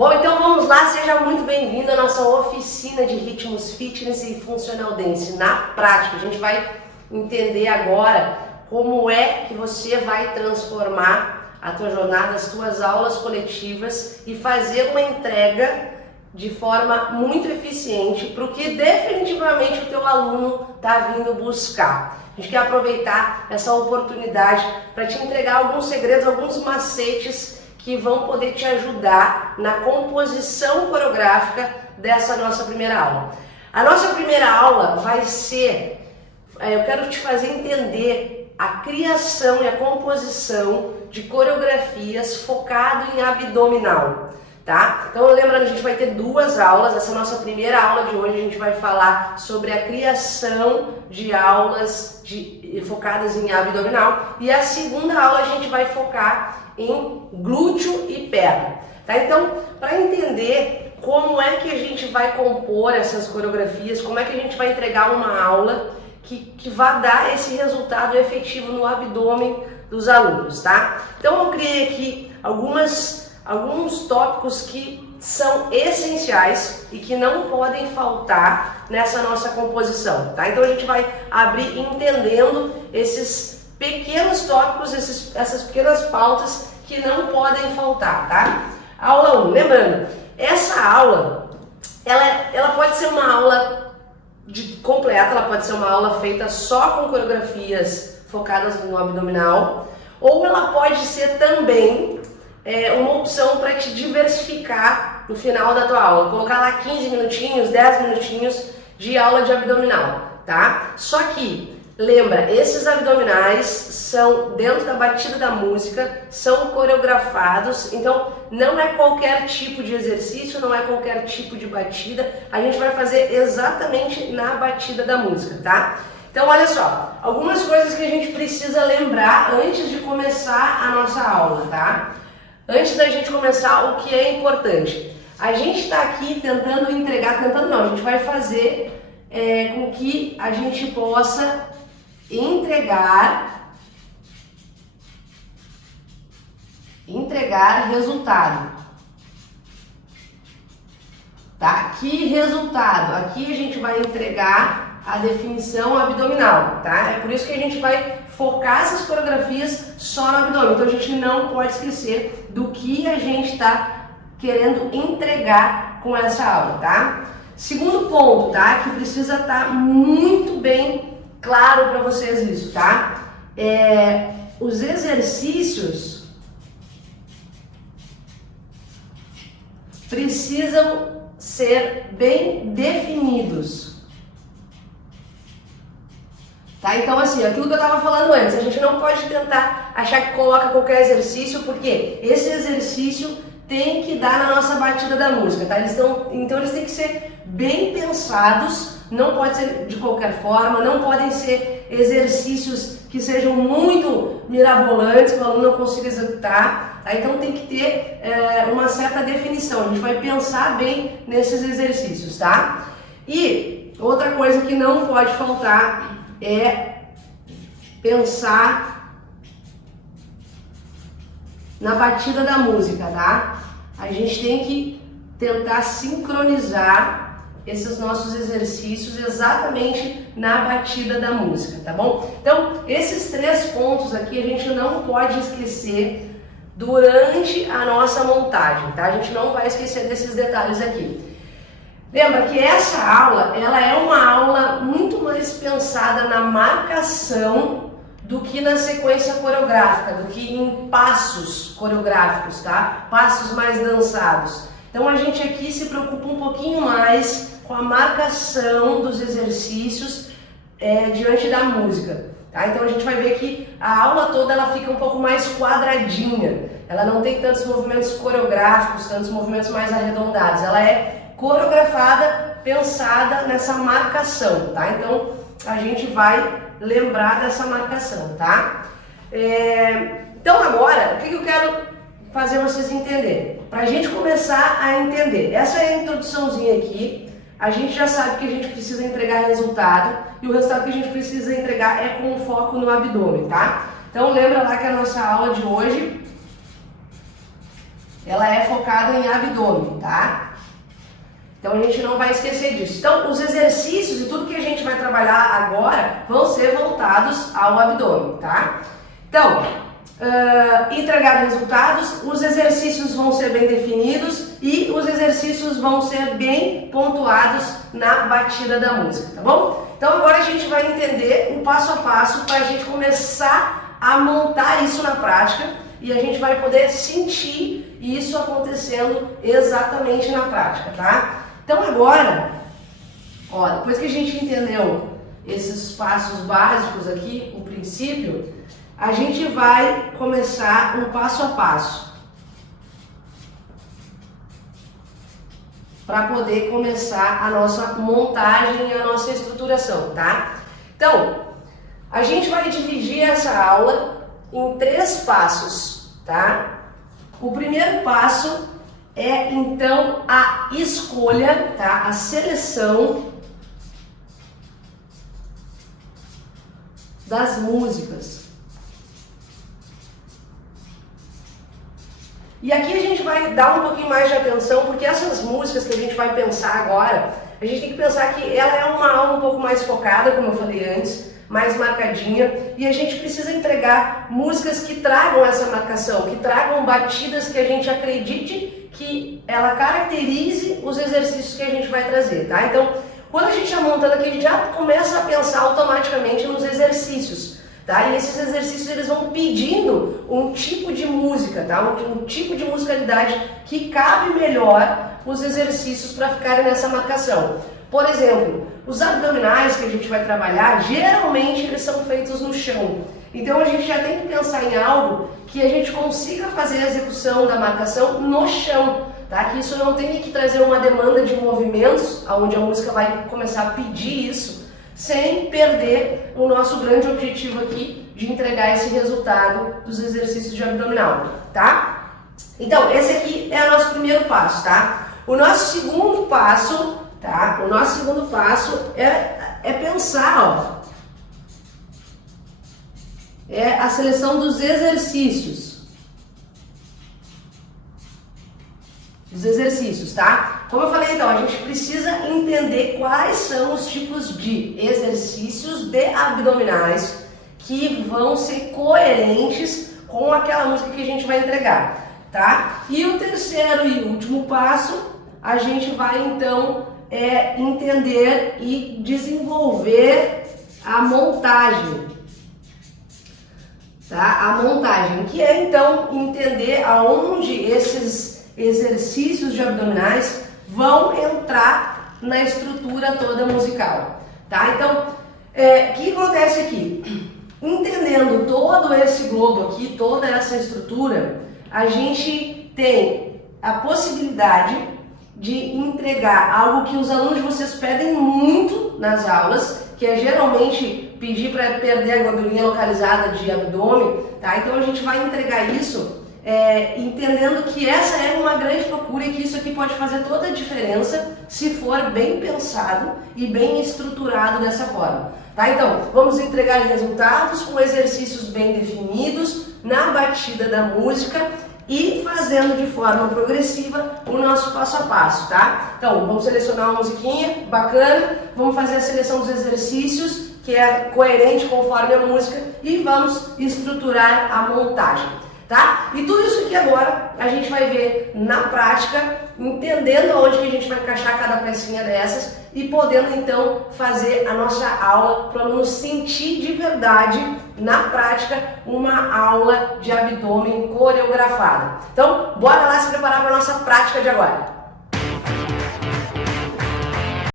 Bom, então vamos lá, seja muito bem-vindo à nossa oficina de ritmos fitness e funcional dance. Na prática, a gente vai entender agora como é que você vai transformar a tua jornada, as tuas aulas coletivas e fazer uma entrega de forma muito eficiente para o que definitivamente o teu aluno está vindo buscar. A gente quer aproveitar essa oportunidade para te entregar alguns segredos, alguns macetes que vão poder te ajudar na composição coreográfica dessa nossa primeira aula. A nossa primeira aula vai ser, eu quero te fazer entender a criação e a composição de coreografias focado em abdominal, tá? Então lembrando, a gente vai ter duas aulas. Essa nossa primeira aula de hoje a gente vai falar sobre a criação de aulas focadas em abdominal, e a segunda aula a gente vai focar em glúteo e perna, tá? Então, para entender como é que a gente vai compor essas coreografias, como é que a gente vai entregar uma aula que vai dar esse resultado efetivo no abdômen dos alunos, tá? Então eu criei aqui alguns tópicos que são essenciais e que não podem faltar nessa nossa composição, tá? Então a gente vai abrir entendendo esses pequenos tópicos, essas pequenas pautas que não podem faltar, tá? Aula 1, lembrando, essa aula, ela pode ser uma aula completa, ela pode ser uma aula feita só com coreografias focadas no abdominal, ou ela pode ser também uma opção para te diversificar no final da tua aula, colocar lá 15 minutinhos, 10 minutinhos de aula de abdominal, tá? Só que, lembra, esses abdominais são dentro da batida da música, são coreografados, então não é qualquer tipo de exercício, não é qualquer tipo de batida, a gente vai fazer exatamente na batida da música, tá? Então olha só, algumas coisas que a gente precisa lembrar antes de começar a nossa aula, tá? Antes da gente começar, o que é importante? A gente está aqui tentando entregar, a gente vai fazer com que a gente possa entregar resultado. Tá? Que resultado? Aqui a gente vai entregar a definição abdominal, tá? É por isso que a gente vai focar essas coreografias só no abdômen. Então a gente não pode esquecer do que a gente está querendo entregar com essa aula, tá? Segundo ponto, tá? Que precisa estar muito bem claro para vocês isso, tá? Os exercícios precisam ser bem definidos. Tá? Então assim, aquilo que eu estava falando antes, a gente não pode tentar achar que coloca qualquer exercício, porque esse exercício tem que dar na nossa batida da música, tá? Então eles têm que ser bem pensados, não pode ser de qualquer forma, não podem ser exercícios que sejam muito mirabolantes, que o aluno não consiga executar, tá? Então tem que ter uma certa definição, a gente vai pensar bem nesses exercícios, tá? E outra coisa que não pode faltar é pensar na batida da música, tá? A gente tem que tentar sincronizar esses nossos exercícios exatamente na batida da música, tá bom? Então, esses 3 pontos aqui a gente não pode esquecer durante a nossa montagem, tá? A gente não vai esquecer desses detalhes aqui. Lembra que essa aula, ela é uma aula muito mais pensada na marcação do que na sequência coreográfica, do que em passos coreográficos, tá? Passos mais dançados. Então a gente aqui se preocupa um pouquinho mais com a marcação dos exercícios diante da música, tá? Então a gente vai ver que a aula toda ela fica um pouco mais quadradinha, ela não tem tantos movimentos coreográficos, tantos movimentos mais arredondados, ela é coreografada, pensada nessa marcação, tá? Então a gente vai lembrar dessa marcação, tá? Então agora, o que eu quero fazer vocês entenderem? Para a gente começar a entender, essa é a introduçãozinha aqui, a gente já sabe que a gente precisa entregar resultado, e o resultado que a gente precisa entregar é com foco no abdômen, tá? Então lembra lá que a nossa aula de hoje ela é focada em abdômen, tá? Então a gente não vai esquecer disso. Então os exercícios e tudo que a gente vai trabalhar agora vão ser voltados ao abdômen, tá? Então, entregar resultados, os exercícios vão ser bem definidos e os exercícios vão ser bem pontuados na batida da música, tá bom? Então agora a gente vai entender o passo a passo para a gente começar a montar isso na prática e a gente vai poder sentir isso acontecendo exatamente na prática, tá? Então agora, ó, depois que a gente entendeu esses passos básicos aqui, o princípio, a gente vai começar um passo a passo para poder começar a nossa montagem e a nossa estruturação, tá? Então, a gente vai dividir essa aula em 3 passos, tá? O primeiro passo é, então, a escolha, tá? A seleção das músicas. E aqui a gente vai dar um pouquinho mais de atenção, porque essas músicas que a gente vai pensar agora, a gente tem que pensar que ela é uma aula um pouco mais focada, como eu falei antes, mais marcadinha, e a gente precisa entregar músicas que tragam essa marcação, que tragam batidas que a gente acredite que ela caracterize os exercícios que a gente vai trazer, tá? Então, quando a gente está montando aqui, a gente já começa a pensar automaticamente nos exercícios. Tá? E esses exercícios eles vão pedindo um tipo de música, tá? um tipo de musicalidade que cabe melhor os exercícios para ficarem nessa marcação. Por exemplo, os abdominais que a gente vai trabalhar, geralmente eles são feitos no chão. Então a gente já tem que pensar em algo que a gente consiga fazer a execução da marcação no chão. Tá? Que isso não tenha que trazer uma demanda de movimentos, onde a música vai começar a pedir isso, sem perder o nosso grande objetivo aqui de entregar esse resultado dos exercícios de abdominal, tá? Então, esse aqui é o nosso primeiro passo, tá? O nosso segundo passo, tá? O nosso segundo passo é pensar, ó, é a seleção dos exercícios. Dos exercícios, tá? Como eu falei, então, a gente precisa entender quais são os tipos de exercícios de abdominais que vão ser coerentes com aquela música que a gente vai entregar, tá? E o terceiro e último passo, a gente vai, então, entender e desenvolver a montagem, tá? A montagem, que é, então, entender aonde esses exercícios de abdominais vão entrar na estrutura toda musical, tá? Então, o que acontece aqui? Entendendo todo esse globo aqui, toda essa estrutura, a gente tem a possibilidade de entregar algo que os alunos de vocês pedem muito nas aulas, que é geralmente pedir para perder a gordurinha localizada de abdômen, tá? Então a gente vai entregar isso entendendo que essa é uma grande procura e que isso aqui pode fazer toda a diferença se for bem pensado e bem estruturado dessa forma, tá? Então, vamos entregar resultados com exercícios bem definidos na batida da música e fazendo de forma progressiva o nosso passo a passo, tá? Então, vamos selecionar uma musiquinha bacana, vamos fazer a seleção dos exercícios, que é coerente conforme a música, e vamos estruturar a montagem. Tá? E tudo isso aqui agora a gente vai ver na prática, entendendo onde que a gente vai encaixar cada pecinha dessas e podendo então fazer a nossa aula para o aluno sentir de verdade, na prática, uma aula de abdômen coreografada. Então, bora lá se preparar para a nossa prática de agora.